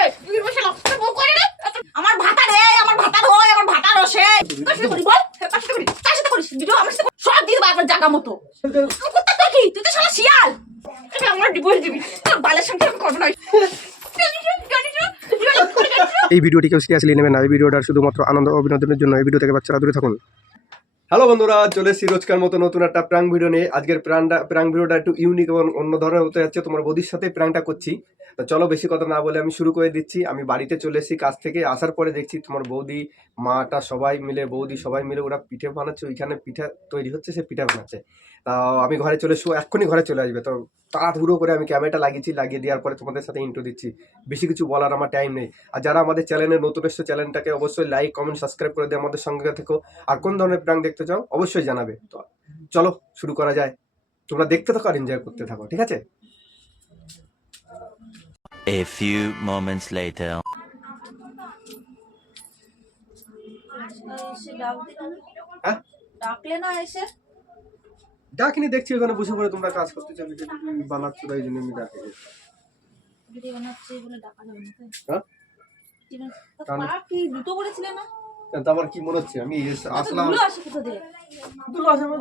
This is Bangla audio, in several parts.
এই তুই বসে লাভ বউ করে না আমার ভাতা রে আমার ভাতা হয় আমার ভাতা রসে কার সাথে করি বল কার সাথে করি কার সাথে করিস ভিডিও আমার সাথে সব দিতে পারবে জায়গা মতো কুত্তা দেখি তুই তো শালা শিয়াল তুই আমার ডিভোর্স দিবি তোর বালের সঙ্গে আমি করব না এই ভিডিওটি কেউ সিরিয়াসলি নেবেন না। এই ভিডিওটা শুধুমাত্র আনন্দ ও বিনোদনের জন্য। এই ভিডিও থেকে বাচ্চারা দূরে থাকুন। হ্যালো বন্ধুরা, চলে এসেছি রোজকার মতো নতুন একটা প্র্যাঙ্ক ভিডিও নিয়ে। আজকের প্র্যাঙ্ক ভিডিওটা একটু ইউনিক এবং অন্য ধরনের হতে যাচ্ছে। তোমার বৌদির সাথে প্র্যাঙ্কটা করছি। তো চলো বেশি কথা না বলে আমি শুরু করে দিচ্ছি। আমি বাড়িতে চলে এসেছি কাজ থেকে আসার পরে দেখছি তোমার বৌদি মাটা সবাই মিলে ওরা পিঠে বানাচ্ছে। ওইখানে পিঠা তৈরি হচ্ছে, সে পিঠা বানাচ্ছে। তা আমি ঘরে চলে এসো, এক্ষুনি ঘরে চলে আসবে। তো তাড়াহুড়ো করে আমি ক্যামেরাটা লাগিয়ে দেওয়ার পরে তোমাদের সাথে ইন্ট্রো দিচ্ছি। বেশি কিছু বলার আমার টাইম নেই। আর যারা আমাদের চ্যানেলে নতুন এসছো, চ্যানেলটাকে অবশ্যই লাইক কমেন্ট সাবস্ক্রাইব করে দিয়ে আমাদের সঙ্গে থেকো। আর কোন ধরনের প্র্যাঙ্ক দেখতে চাও অবশ্যই জানাবে। তো চলো শুরু করা যায়। তোমরা দেখতে থাকো আর এনজয় করতে থাকো, ঠিক আছে? A few moments later. হ্যাঁ, ডাকলে না এসে ডাকিনি, দেখছি ওখানে বসে পড়ে তোমরা কাজ করতে চাও, বানাচ্ছো, তাই জন্য আমি ডাকি। ভিডিও বানাচ্ছি বলে ডাকা যাবে না হ্যাঁ, পা কি দুটো করেছিলে না তো আমার কি মনে হচ্ছে আমি আসলাম দুটো আসে কোথা দিয়ে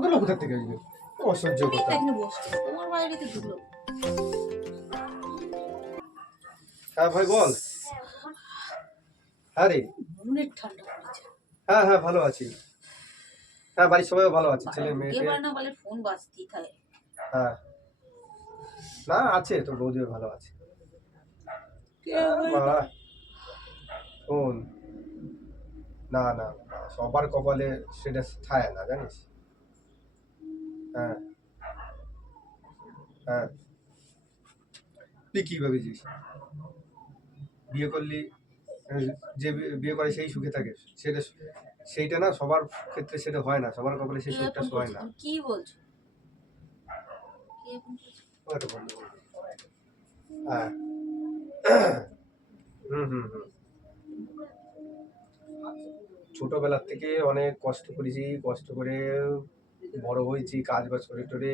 দুলো কোথা থেকে আসবে? অসহ্য তুমি কথা। এখানে বসছো তোমার বাড়িতে দুটো হ্যাঁ ভাই বল। হ্যাঁ রে, অনেক ঠান্ডা পড়েছে হ্যাঁ হ্যাঁ ভালো আছি। হ্যাঁ বাড়ির সবাই ভালো আছে, ছেলে মেয়ে। এবার না বলে ফোন বাজতেই থাকে। হ্যাঁ না আছে, তোর বৌদিও ভালো আছে। শোন, না না না, সবার কপালে সেটা থাকে না, জানিস? হ্যাঁ হ্যাঁ, তুই কি ভেবেছিস বিয়ে করলি, যে বিয়ে করে সেই সুখে থাকে? সেইটা না, সবার ক্ষেত্রে সেটা হয় না, সবার কপালে সেই সুখটা হয় না। কি বলছো কি এখন ওটা বন্ধ কর। হ্যাঁ হুম, ছোটবেলার থেকে অনেক কষ্ট করেছি, কষ্ট করে বড় হয়েছি, কাজ বাজ করে টোরে।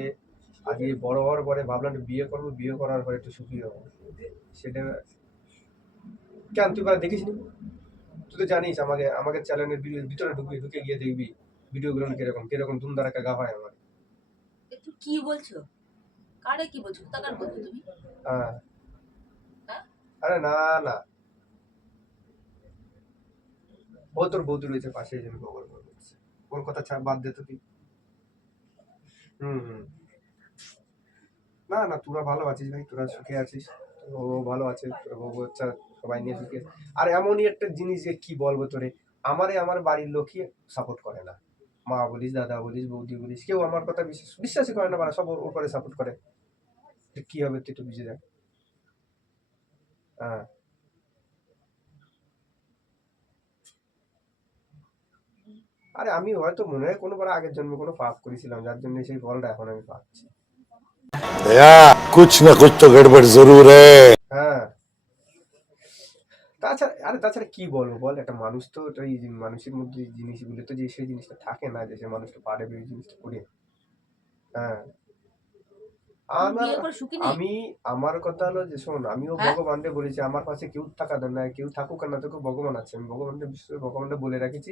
আগে বড় হওয়ার পরে ভাবলাম বিয়ে করবো, বিয়ে করার পরে একটু সুখী হবো। সেটা কেন তুই দেখিস নি? তুই তো জানিস আমাকে চ্যানেলের ভিতরে ঢুকে গিয়ে দেখবি ভিডিওগুলো কিরকম কিরকম ধুমধারাক্কা গা হয় আমার। একটু কি বলছো কারে কি বলছো তাকার বলছো তুমি হ্যাঁ, হ্যাঁ আরে না না, ও তোর বৌদি রয়েছে পাশে, এই জন্য খবর করছে। ওর কথা বাদ দে তো তুই। হুম, না না, তোরা ভালো আছিস ভাই, তোরা সুখে আছিস, ও ভালো আছে, তোর বউ বাচ্চা সবাই নিয়ে সুখে। আর এমনই একটা জিনিস যে কি বলবো তোরে, আমার বাড়ির লোকই সাপোর্ট করে না। মা বলিস, দাদা বলিস, বৌদি বলিস, কেউ আমার কথা বিশ্বাসই করে না, মানে সব ওর উপরে সাপোর্ট করে। কি হবে তুই তো বুঝে যা। হ্যাঁ, আরে আমি হয়তো মনে হয় কোনোবার আগের জন্মে কোনো পাপ করেছিলাম, যার জন্য সেই ফলটা এখন আমি পাচ্ছি। कुछ न कुछ तो गड़बड़ जरूर है। হ্যাঁ, তাছাড়া কি বলবো বল, একটা মানুষ তো এই মানুষের মধ্যে এই জিনিসগুলো তো, যে সেই জিনিসটা থাকে না, যে সে মানুষটা পারবে এই জিনিসটা করে। হ্যাঁ, আমার কথা হলো যে শোন, আমিও ভগবানকে বলেছি আমার পাশে কেউ থাকা না, কেউ থাকুক আর না থাকুক, ভগবান আছে। আমি ভগবানকে বিশ্বাস, ভগবানকে বলে রাখেছি,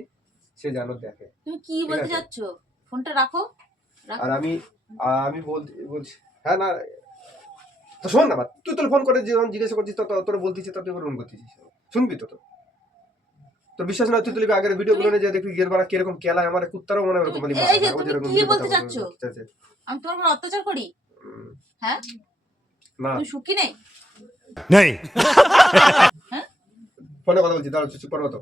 সে জানো দেখে। তুমি কি বলতে যাচ্ছ ফোনটা রাখো আর আমি বলছি হ্যাঁ না, তো শোন না, তুই তোর ফোন করে যখন জিজ্ঞাসা করছিস তো তোর বলতেছি, তো তুই ফোন করতেছিস, শুনবি তো? তোর বিশ্বাস না, তুই তুই আগের ভিডিও গুলো যে দেখবি গের বাড়া কিরকম কেলায়, আমার কুত্তারও মনে এরকম বলি। কি বলতে যাচ্ছ? আমি তোমার উপর অত্যাচার করি? হ্যাঁ না, তুমি সুখী নেই? नहीं হ্যাঁ, ফোনে কথা বলছি, দাঁড়াও চুপ করো তো।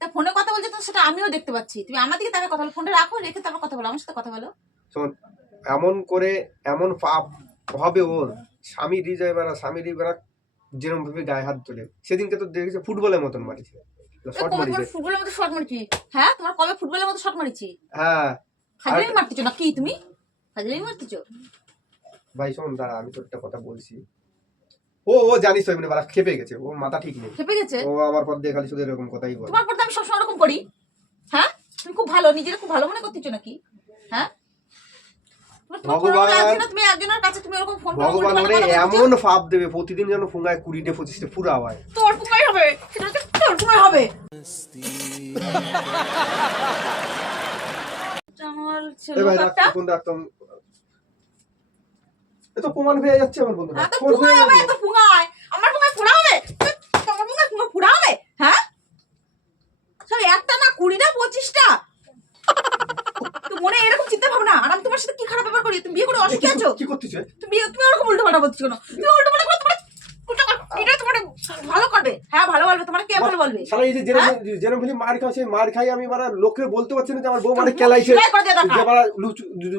তা ফোনে কথা বলছো তো সেটা আমিও দেখতে পাচ্ছি। তুমি আমার দিকে তাকায় কথা বলো, ফোনটা রাখো, রেখে তারপর কথা বলো, আমার সাথে কথা বলো। শোন, এমন পাপ হবে ওর, স্বামী যেরকম ভাবে গায়ে হাত তোলে। সেদিনকে তো দেখেছে ফুটবলের মতন মারিছে, শর্ট মারিছে। ফুটবলের মতো শর্ট মারিছি? হ্যাঁ, তোমার কবে ফুটবলের মতো শর্ট মারিছি? হ্যাঁ, ফাজলামি মারতেছো নাকি তুমি? ফাজলামি মারতেছো? ভাই শোন, দাঁড়া আমি তোর একটা কথা বলছি। ও জানিস তো এমনি বাড়া খেপে গেছে, ওর মাথা ঠিক নেই। খেপে গেছে? ও আমার পর দিয়ে খালি শুধু এরকম কথাই বলে। তোমার পর তো আমি সবসময় এরকম করি। হ্যাঁ, তুমি খুব ভালো, নিজের খুব ভালো মনে করতেছো নাকি? হ্যাঁ, ভগবান তুমি একজনের কাছে তুমি এরকম ফোন ভগবান ওরে এমন ফাপ দেবে প্রতিদিন যেন ফুঙ্গায় 20টে 25টে পুরা হয়। তোর ফুকাই হবে, সেটা তোর ফুকাই হবে। আমার ছেলে ভাই একটা ফোন রাখতাম, এত প্রমাণ হয়ে যাচ্ছে আমার বন্ধুরা। এত ফুকাই হবে, এত ফুকাই আমার ফুকাই পুরা হবে, তোমার ফুকাই পুরা হবে। হ্যাঁ সব একটা না 20টা 25টা। তো মনে এরকম চিন্তা ভাবনা, আর আমি তোমার সাথে কি খারাপ ব্যাপার করি? তুমি বিয়ে করে অসুখী আছো? কি করতেছ? তুমি ওরকম উল্টো পাল্টা বলছো কেন? তুমি উল্টো পাল্টা করে এটা তোমার ভালো করবে। হ্যাঁ ভালো বলবে, তোমার কে ভালো বলবে? শালা এই যে যেরকম ফিলি মার খাচ্ছে, মার খাই আমি মারা লোকরে বলতে পারছি না যে আমার বউ মানে কেলাইছে, যে মারা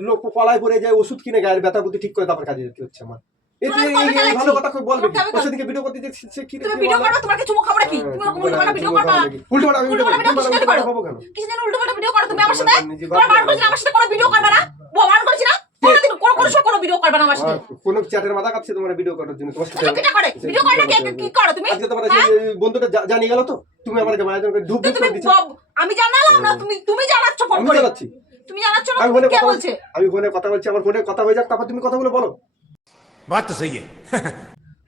লোক পলায় পড়ে যায় ওষুধ কিনে গায়ের ব্যথা বুদ্ধি ঠিক করে তারপর কাজে যেতে হচ্ছে আমার। এই ভালো কথা কই বলবে, ওর সাথে ভিডিও করতে সে কি তুমি ভিডিও করবে, তোমার কি চুমু খাবো নাকি? তুমি ওরকম উল্টো পাল্টা ভিডিও করবে? উল্টো পাল্টা ভিডিও করবো কেন? কিছু দিন উল্টো পাল্টা ভিডিও করো তুমি আমার সাথে। তোমার মান করছি আমার সাথে কোনো ভিডিও করবে না, মান করছি না কোনোদিন কোনো ভিডিও করবে না আমার সাথে। কোন চ্যাটের মাথা কাটছে তোমার ভিডিও করার জন্য? তোমার সাথে কি করে ভিডিও করে নাকি? কি করো তুমি? আজকে তোমার বন্ধুটা জানিয়ে গেল তো তুমি আমাকে মায়ের জন্য ধূপ ধূপ করে দিচ্ছ। আমি জানালাম না, তুমি জানাচ্ছ ফোন করে। তুমি জানাচ্ছ না, আমি ফোনে কে কথা বলছে? আমি ফোনে কথা বলছি, আমার ফোনে কথা হয়ে যাক তারপর তুমি কথাগুলো বলো। बात तो सही है।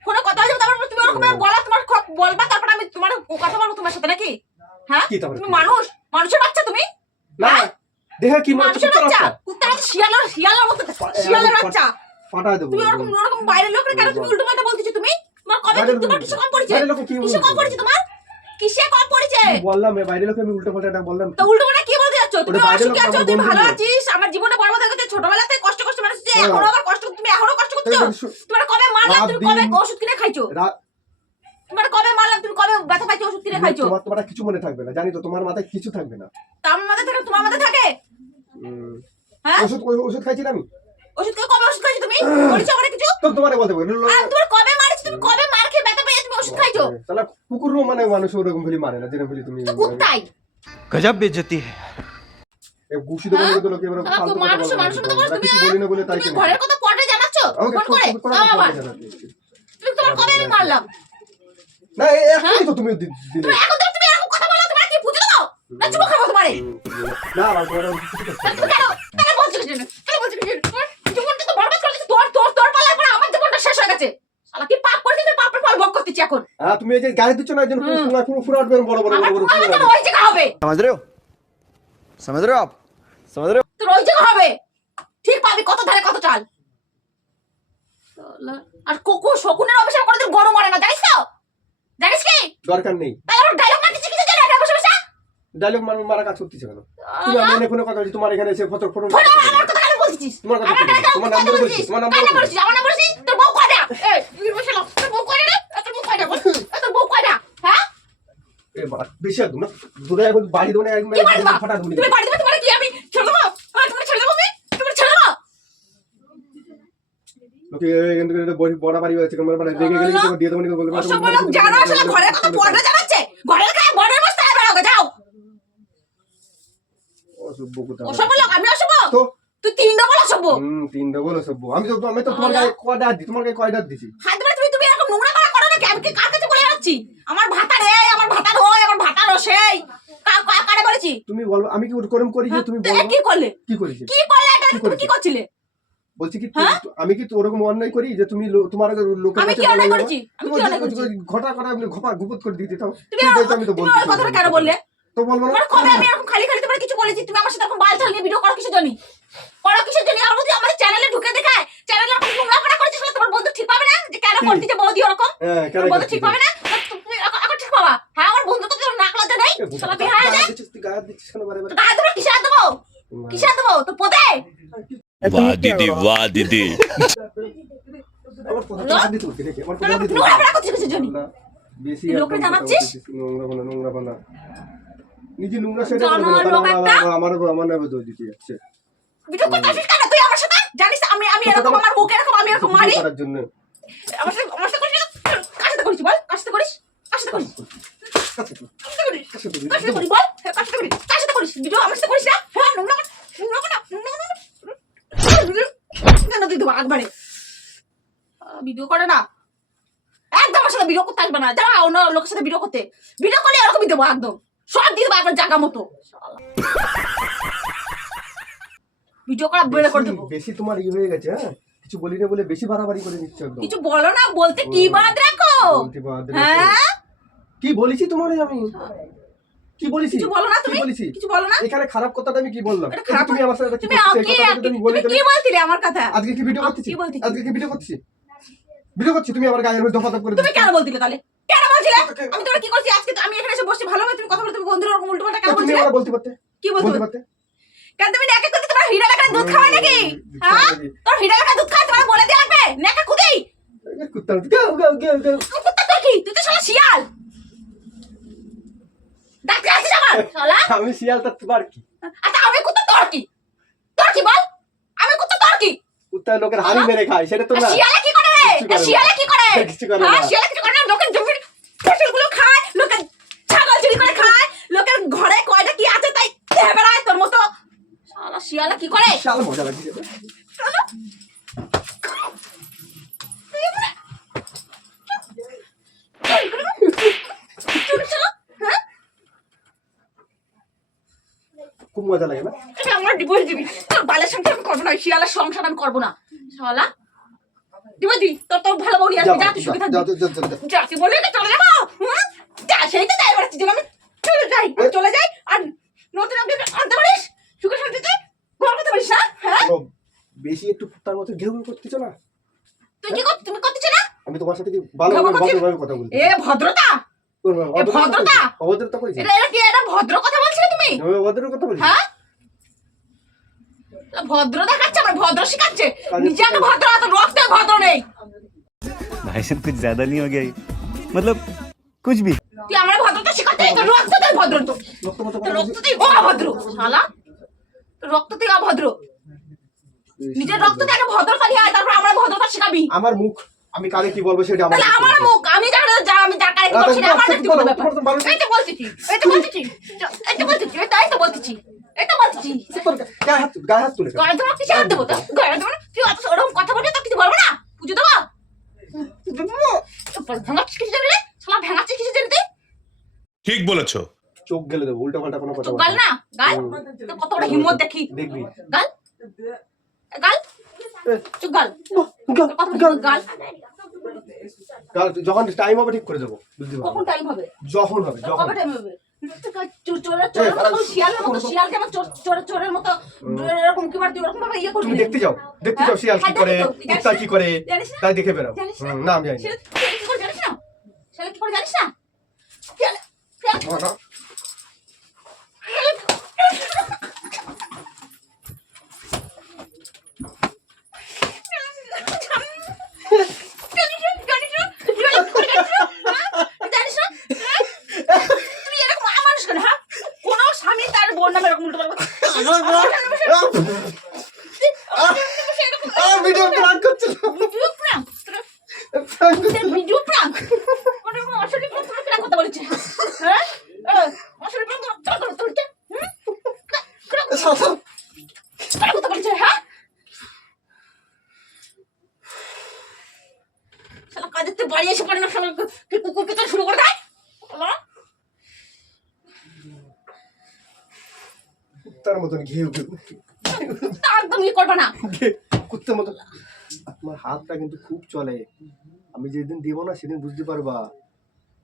ফোনে কথা হয়ে যাবে, তারপর তুমি ওরকম বলা তোমার বলবা, তারপর আমি তোমার কথা বলবো তোমার সাথে নাকি? হ্যাঁ তুমি মানুষের বাচ্চা তুমি? না দেখে কি মানুষের বাচ্চা, কুত্তার বাচ্চা, শিয়ালের মতো, শিয়ালের বাচ্চা ফাটা দেবো। তুমি ওরকম বাইরের লোকের কেন তুমি উল্টো পাল্টা বলতেছো? তুমি তোমার তোমার কিছু কম পড়েছে? কিসে কম পড়েছে তোমার? কিসে কম পড়েছে? বললাম বাইরে লোকে আমি উল্টো পাল্টা বললাম। তো উল্টো পাল্টা কি বলতে যাচ্ছ? তুমি অসুখী আছো, তুমি ভালো আছিস, আমার জীবনে বড় হয়ে গেছে, ছোটবেলা থেকে কষ্ট মানুষ, এখনো আবার কষ্ট, তুমি এখনো কষ্ট করছো। তোমার কবে মারলাম, তুমি কবে ওষুধ কিনে খাইছো? তোমার কবে মারলাম, তুমি কবে ব্যথা পাইছো, ওষুধ কিনে খাইছো? তোমার কিছু মনে থাকবে না, জানি তো তোমার মাথায় কিছু থাকবে না। আমার মাথায় থাকে, তোমার মাথায় থাকে? হ্যাঁ ওষুধ খাইছি না আমি? ওষুধ কবে ওষুধ খাইছো তুমি? বলেছো আমার কিছু? তো তোমারে বলতে বলি আর তোমার কবে মারিছো? তুমি কবে মার খেয়ে ব্যথা পেয়ে তুমি ওষুধ খাইছো? তাহলে কুকুরও মানে মানুষ ওরকম ফেলি মারে না যেরকম ফেলি তুমি। তো কুত্তাই गजब बेइज्जती है। এই গুছি দেবো বলে লোকে এবার ফালতু কথা বলে। মানুষ মতো বলো তুমি। কিছু বলি না বলে তাই তুমি কেন? ঘরের কথা পরে জানাচ্ছ ফোন করে? আমার তুমি তোমার কবে আমি মারলাম? না এখনই তো তুমি দিলে। তুমি এখন তো তুমি এরকম কথা বলো, তোমার কি বুঝো দাও না? চুপ খাবো তোমারে না আমার তোমার কিছু করতে হবে না। কেন কেন বলছিস কেন? কেন বলছিস কেন? জীবনটা তো বরবাদ করে দিছিস, তোর পালার পরে আমার জীবনটা শেষ হয়ে গেছে। শালা কি পাপ করেছিস? পাপের ফল ভোগ করতেছি এখন। তুমি এই যে গায়ে দিচ্ছ না একজন পুরো পুরো উঠবে বড় বড় বড় বড় আমার তো ওই জায়গা হবে, समझ रहे हो? समझ रहे हो आप? समझ रहे हो? তোর ওই জায়গা হবে, ঠিক পাবি কত ধারে কত চাল। শালা, আর শকুনের অবসর কোনোদিন গরম মরে না, জানিস তো? জানিস কি? দরকার নেই তাহলে আমার ডায়লগ মারতেছিস কিছু জানি না, বসে বসে ডায়লগ মারা কাজ করতেছে কেন? তুমি আমি ফোনে কথা বলছি, তোমার এখানে এসে ফটো ফটো ফোন আমার কথা কেন বলছিস? তোমার কথা আমার বলছি, তোমার নাম ধরে বলছি, তোমার নাম ধরে বলছি। আমার নাম বলছিস? তোর বউ কয়টা? এই তুই বসে লাও, তোর বউ কয়টা রে? তোর বউ কয়টা বল? তোর বউ কয়টা? হ্যাঁ এ বাবা বেশি একদম না দুধে এখন বাড়ি দোনে একদম কি বাড়ি দাও? ফাটা দুনি। তুমি বাড়ি দেবে, তোমার কি আমি ছেড়ে দেবো? হ্যাঁ তুমি ছেড়ে দেবো? তুমি ছেড়ে দেবো? লোকে এখান থেকে বড় বাড়ি আছে কেমন মানে রেগে গেলে কিছু দিয়ে দেবো নাকি বলবে। অসব বলো, জানো আসলে ঘরের কথা পড়া জানাচ্ছে? ঘরের খায় বড়ের বস্তায় বেরোগে, যাও। অসভ্য কথা। অসব বলো, আমি অসব? তো তুই 3 ডবল অসব। 3 ডবল অসভ্য। আমি তো তোমার গায়ে কয়টা দিছি, তোমার গায়ে কয়টা দিছি? হাত ধরে তুমি এরকম নোংরা করা করো নাকি? আমি কি কার কাছে বলে যাচ্ছি? আমার ভাতা রে, আমার ভাতা ধোয়, আমার ভাতা রসেই কারে বলেছি? তুমি বলবো আমি কি ওরকম করি যে তুমি বলবো কি করলে? কি করেছি? কি করলে এটা? তুমি কি করছিলে? বলছি কি আমি কি ওরকম অন্যায় করি যে তুমি তোমার লোকের আমি কাছে কি অন্যায় করেছি? আমি কি অন্যায় করেছি? ঘটা ঘটা আমি ঘপা গুপত করে দিতে তাও তুমি আমি তো তুমি বলছি ওই কথাটা কেন বললে? তো বলবো না তোমার কবে আমি এরকম খালি খালি তোমার কিছু বলেছি? তুমি আমার সাথে এরকম বাল ছাল নিয়ে ভিডিও করো কিসের জন্য? করো কিসের জন্য? আর যদি আমাদের চ্যানেলে ঢুকে দেখায় চ্যানেলে এরকম নোংরা করা করছিস, তোমার বন্ধু ঠিক পাবে না যে কেন করতেছে বৌদি ওরকম? হ্যাঁ কেন বন্ধু ঠিক পাবে না? তুমি এখন ঠিক পাবা? হ্যাঁ আমার বন্ধু তো তোর নাক লজ্জা নেই, শালা বিহায় যায়। তুই গায়ে দিচ্ছিস কেন বারে বারে? গায়ে দেবো কিসে দেবো? কিসে দেবো? তো পোদে वाह दीदी वाह दीदी। আমার কথা দিতে হচ্ছে নাকি? আমার কথা দিতে নোংরা করা করছিস কিসের জন্য? বেশি লোকে জানাচ্ছিস? নোংরা বানা নিজে নোংরা সেটা আমার নামে দোষ দিতে যাচ্ছে ভিডিও করতে আসিস কেন তুই আমার সাথে? জানিস আমি এরকম আমার বুক এরকম আমি এরকম মারি করার জন্য। আমার সাথে করিস না? কার সাথে করিস বল? কার সাথে করিস? কার সাথে করিস? কার সাথে করিস বল? কার সাথে করিস? কার সাথে করিস? ভিডিও আমার সাথে করিস না? হ্যাঁ নোংরা কর, নোংরা কর না, নোংরা কর না। কেন তুই দেবো একবারে ভিডিও করে না? একদম আমার সাথে ভিডিও করতে আসবে না, যাও অন্য লোকের সাথে ভিডিও করতে। ভিডিও করলে এরকমই দেবো, একদম সব দিয়ে দেবো একবার জায়গা মতো। ভিডিও করা বের করে দেবো। বেশি তোমার ই হয়ে গেছে। হ্যাঁ, কিছু বলি না বলে বেশি বাড়াবাড়ি করে নিচ্ছ একদম। কিছু বলো না, বলতে কি বাদ রাখো? বলতে বাদ রেখো। হ্যাঁ, কি বলেছি তোমারে আমি? কি বলেছি? কিছু বলো না কি তুমি, বলেছি? কিছু বলো না। এখানে খারাপ কথাটা আমি কি বললাম? এটা খারাপ তুমি আমার সাথে কি তুমি করছো? এই কথাটা যদি আমি বলি তুমি কি বলছিলে আমার কথা? আজকে কি ভিডিও করতেছি? কি বলতেছি? আজকে কি ভিডিও করতেছি? ভিডিও করছি, তুমি আমার গায়ের মধ্যে দফাদফ করে তুমি দিচ্ছ। কেন বলছিলে তাহলে? কেন বলছিলে? আমি তোমার কি করছি আজকে? আমি এখানে এসে বসে ভালোভাবে তুমি কথা বলতে, তুমি বন্ধুরা ওরকম উল্টো পাল্টা কেন তুমি বলছিলে? আমার বলতে পারতে? কি বলতে বলতে? পারতে? কেন তুমি নেকা কুদি তোমার হীরা লাগার দুধ খাওয়াই নাকি? হ্যাঁ, তোর হীরা লাগার দুধ খাওয়া তোমার বলে দিয়ে লাগবে? নেকা কুদি কুত্তা গাও গাও গাও গাও। কুত্তা তো কি? তুই তো শালা শিয়াল। ডাকতে আসিস আমার শালা। আমি শিয়ালটা তোমার কি? আচ্ছা আমি কুত্তা, তোর কি? তোর কি বল? আমি কুত্তা, তোর কি? কুত্তা লোকের হাড়ি মেরে খায়, সেটা তো আর না। শিয়ালে কি করে রে? কিছু করে না। শিয়ালে কি করে? কিছু করে হ্যাঁ, না। শিয়ালে কিছু করে না। লোকের জমির ফসলগুলো খায়, লোকের ছাগল চুরি করে খায়, লোকের ঘরে কয়টা কি আছে তাই খেয়ে বেড়ায় তোর মতো। শালা শিয়ালে কি করে? শালা মজা লাগছে। শালা। চুরি শালা, হ্যাঁ? খুব মজা লাগে না? তুই আমার ডিভোর্স দিবি। তোর বালের সংসার আমি করবো না, ওই শিয়ালের সংসার আমি করবো না। শালা ডিভোর্স দিবি। তোর তোর ভালো বউনি আসবে, যা তুই সুখে থাকবি। যা তুই বলবি না চলে যাবো। হুম? যা, সেই তো তাই বেড়াচ্ছি যেন আমি চলে যাই, চলে যাই। আর নতুন আপনি আনতে পারিস, সুখে শান্তিতে ঘর করতে পারিস না। হ্যাঁ, তো বেশি একটু কুত্তার মতো ঘেউ ঘেউ করতেছো না? তুই কি কর, তুমি করতেছ না? আমি তোমার সাথে কি ভালোভাবে ভদ্রভাবে কথা বলছি? এ ভদ্রতা, এ ভদ্রতা। অভদ্রতা করেছি? এটা কি এটা ভদ্র কথা বলছিলে তুমি? আমি অভদ্র কথা বলছি? হ্যাঁ, ভদ্র দেখাচ্ছে, আমার ভদ্র শিখাচ্ছে। নিজে আমি ভদ্র, এত রক্তে ভদ্র নেই। भाई साहब कुछ ज्यादा नहीं हो गया ये? मतलब कुछ भी। তুই আমার ভদ্রতা শিখাচ্ছিস, তোর রক্ততেই ভদ্র, তো রক্তমতো তোর কথা বলছি? রক্ততেই অভদ্র শালা। তোর রক্ততেই অভদ্র। নিজের রক্ত থেকে ভদ্রতা নিয়ে আয়, তারপর আমরা ভদ্রতা শিখাবি। আমার মুখ, আমি কারে কি বলবো সেটা আমার তাহলে আমার মুখ, আমি আমি যার কারে কি বলছি না, আমার ব্যক্তিগত ব্যাপার। এই তো বলতেছি, এই তো বলতেছি, এই তো বলতেছি, এই তো বলতেছি, এই তো বলতেছি। গায়ে হাত তুলে গায়ে তোমার কিছু হাত দেবো তো? গায়ে দেবো না? তুই অত ওরকম কথা বলবি তো কিছু বলবো না? পুজো দেবো? ভেঙাচ্ছিস কিছু জানি রে? শালা ভেঙাচ্ছিস কিছু জানি তুই? ঠিক বলেছো। চোখ গেলে দেবো, উল্টা পাল্টা কোনো কথা চোখ বলবি গাল না? গাল? তো কত বড় হিম্মত দেখি। দেখবি। গাল? গাল? চোখ গাল? কত বড় গাল? যখন টাইম হবে ঠিক করে দেবো, বুঝতে কখন পারবো। টাইম হবে? যখন হবে, যখন। কবে টাইম হবে? শিয়ালের মতো, শিয়াল যেমন চোরের মতো এরকম কি তুই ওরকম ভাবে ইয়ে করবি? তুমি দেখতে যাও, দেখতে যাও শিয়াল কি করে, কুত্তা কি করে, জানিস না? তাই দেখে বেরাও। জানিস না? না আমি জানি না। শিয়াল কি করে জানিস না? শিয়াল কি করে জানিস না? শিয়াল শিয়াল ভিডিও প্রাণ করছিলাম। কাজের তো বাড়ি এসে পারে না, কুকুরকে তো শুরু করে দেয়। কুত্তার মতন ঘেউ ঘেউ, একদম ইয়ে করবে না। কুত্তার মতন। তোমার হাতটা কিন্তু খুব চলে, আমি যেদিন দেবো না সেদিন বুঝতে পারবা।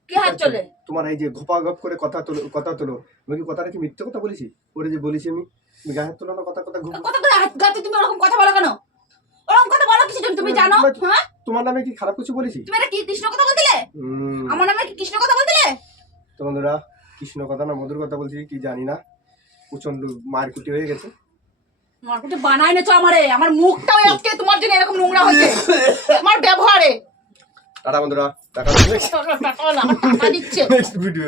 কি হাত চলে? তোমার এই যে ঘপা গপ করে কথা তোলো, আমি কি কথাটা কি মিথ্যে কথা বলেছি? ওরে যে বলেছি আমি, তুমি গায়ে হাত তোলো না, কথা ঘুম। কথা কথা হাত গাতে তুমি ওরকম কথা বলো কেন? ওরকম কথা বলো কিছু তুমি জানো? হ্যাঁ, তোমার নামে কি খারাপ কিছু বলেছি? তুমি এটা কি কৃষ্ণ কথা বলছিলে? আমার নামে কি কৃষ্ণ কথা বলছিলে? তো বন্ধুরা, কৃষ্ণ কথা না মধুর কথা বলছি কি জানি না, প্রচন্ড মারকুটি হয়ে গেছে। মারকুটে বানাই নেছো আমারে, আমার মুখটাও আজকে তোমার জন্য এরকম নোংরা হয়েছে আমার ব্যবহারে। টাটা বন্ধুরা, টাটা। আমার টাকা দিচ্ছে। Next video.